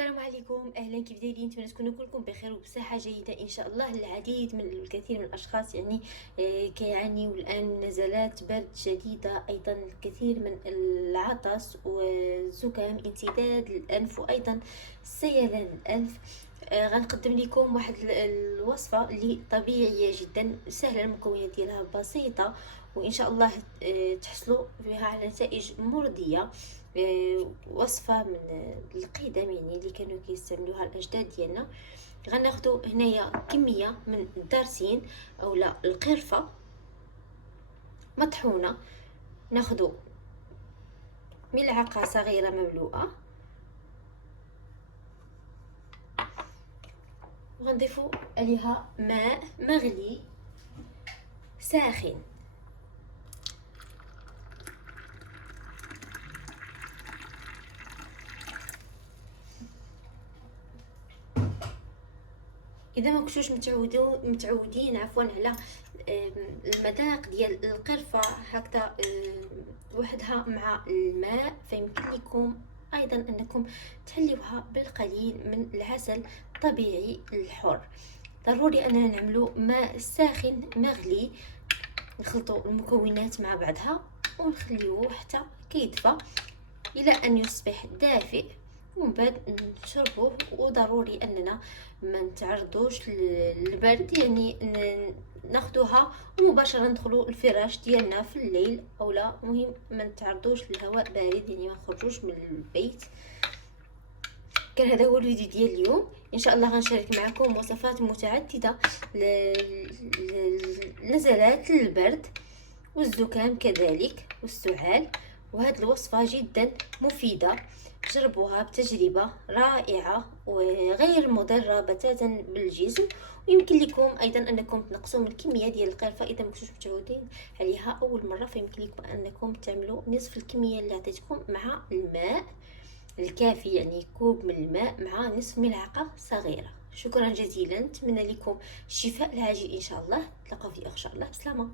السلام عليكم، اهلا، كيف دايرين؟ نتمنى تكونوا كلكم بخير وبصحه جيده ان شاء الله. العديد من الكثير من الاشخاص كيعانيوا الان من نزلات برد شديده، ايضا الكثير من العطس والزكام، انسداد الانف، وايضا سيلان الانف. غنقدم لكم واحد الوصفه اللي طبيعيه جدا سهله، المكونات ديالها بسيطه، وان شاء الله تحصلوا فيها على نتائج مرضيه. وصفه من القدم، اللي كانوا كيستعملوها الاجداد ديالنا. غناخدو هنايا كميه من الدارسين اولا القرفه مطحونه، ناخدو ملعقه صغيره مملوءه، وغنضيفو عليها ماء مغلي ساخن. اذا ما كنتوش متعودين على المذاق ديال القرفه هكذا وحدها مع الماء، فيمكن لكم ايضا انكم تحلوها بالقليل من العسل الطبيعي الحر. ضروري اننا نعملو ماء ساخن مغلي، نخلطوا المكونات مع بعضها ونخليوه حتى كيدفى الى ان يصبح دافئ، ومن بعد نشربوه. وضروري اننا ما نتعرضوش للبرد، ناخدوها ومباشره ندخلوا الفراش ديالنا في الليل، اولا مهم ما نتعرضوش للهواء بارد، ما نخرجوش من البيت. كان هذا هو الفيديو ديال اليوم. ان شاء الله غنشارك معكم وصفات متعدده لنزلات البرد والزكام كذلك والسعال، وهذه الوصفة جدا مفيدة. جربوها بتجربة رائعة وغير مضرة بتاتا بالجسم، ويمكن لكم ايضا انكم تنقصوا من الكمية ديال القرفة اذا ما كنتوش متعودين عليها اول مرة، فيمكن لكم انكم تعملوا نصف الكمية اللي عطيتكم مع الماء الكافي، كوب من الماء مع نصف ملعقة صغيرة. شكرا جزيلا، نتمنى لكم الشفاء العاجل ان شاء الله. نتلاقاو في ان شاء الله. بسلامة.